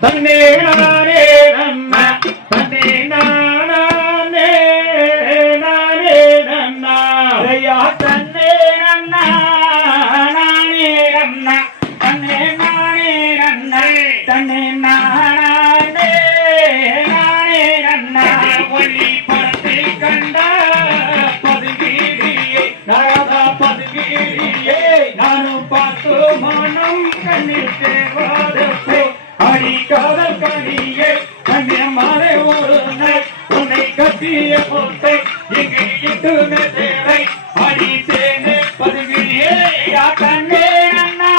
தன்னே நானே நன்னா தன்னே நானே நானே நன்னா ஐயா தன்னே நன்னா நானே நன்னா தன்னே நானே நன்னா தன்னே நானே நானே நன்னா ஒளி படத்தை கண்ட பதுகீரியே நானும் பார்த்து மனம் கண்ணிட்டேன் கனியே கண்ணியமானே ஒரு நாள் உன்னை கட்டிய பொத்தை இங்கு இட்டு தேவை அடி தேனே பதுகிரியே யா கண்ணே நன்னா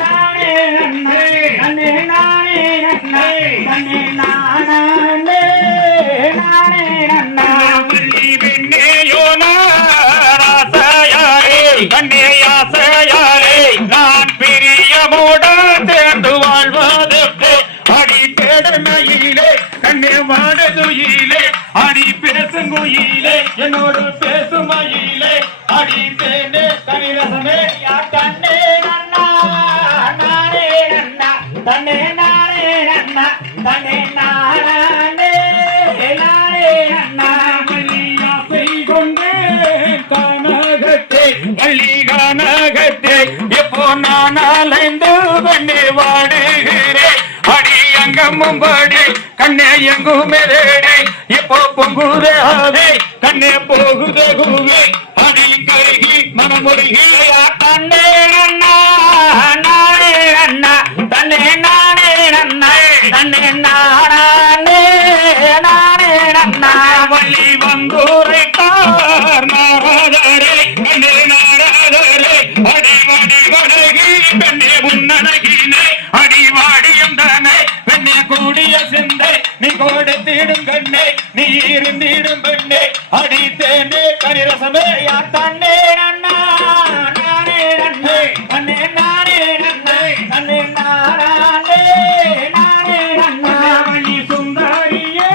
நானே நன்னே நன்னே நானே நன்னே நன்னே நானே நானே என்னோடு பேசும் மயிலே அடித்தேனே தனிரசமே தன்னே கண்ணே நன்னா நானே நன்னா தன்னே நானே நன்னா தன்னே நானே நானே நன்னா. வள்ளியாசை கொண்டேன் கானகத்தே மல்லி கானகத்தே எப்போ நான் அலைந்து கண்ணே வாடுகிறேன் அடி அங்கமும் பாடி கண்ணே எங்கும் மேலே இப்போ பொங்குதே ஆவே கண்ணே போகுதே குருவே அடி கருகி மனமுருகி தன்னே நன்னா நானே நன்னா. தன்னே நானே நன்னா. தன்னே நானே நானே நன்னா. வள்ளி வந்தூரை தார் நாராதரே கண்ணே நாராதரே. அடி வடி வடகி பெண்ணே உன்னடகினே அடி வாடியும் தானே பெண்ணே கூடிய சிந்தை நீ கொடுத்திடும் கண்ணே. நீ இருந்திடும் பெண்ணே. அடித்தேனே தேனே கரிரசமே யா தன்னே நன்னா நானே நன்னே தன்னே நானே நன்னே தன்னே நானே நானே நன்னா. மணி சுந்தரியே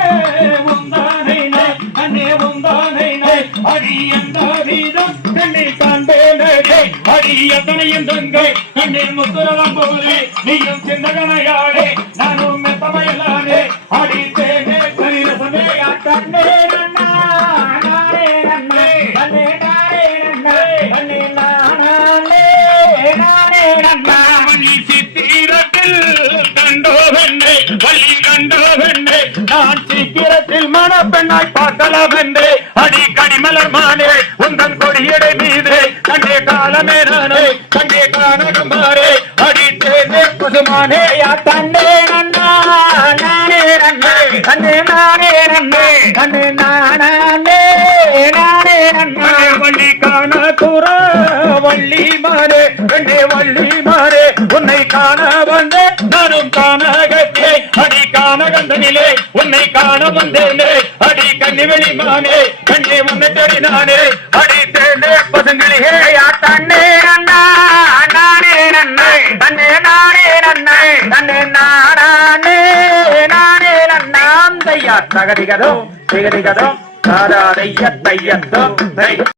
உந்தானே நாய் உந்தானே உந்தானை நாய் அடி எந்த வீதம் கண்ணை காண்பேனே அடி எத்தனையும் தங்கை கண்ணே முத்துரவம் போலே. நீயும் சிந்தகனையாடே நானும் மெத்தமையலானே சீக்கிரத்தில் பார்க்கலாம் என்றே. அடி கடிமலர் மானே உந்தன் கொடியடை மீது. கண்டே காலமே நானே கண்டே கானகம் பாரே அடி தேனே புதுமானே யா தன்னே நன்னா நானே நன்னே. தன்னே நானே நன்னே தன்னே நானே நானே நன்னா. வள்ளி காண துற வள்ளி மாறே கண்டே வள்ளி மாறே. உன்னை காண வந்தே நானும் காணகத்தே அடி காணகந்தனிலே உன்னை காண வந்தேனே. அடி கண்ணிவெளி மானே கண்ணி உன்னை தேடி நானே. அடி தேனே பசுங்களிலே யா தன்னே நன்னா நானே நன்னே. தன்னே நானே நன்னை தன்னே நானே நானே நன்னாம் தையா தகதிகதோ திகதிகதோ தாராதைய தையத்தோ தை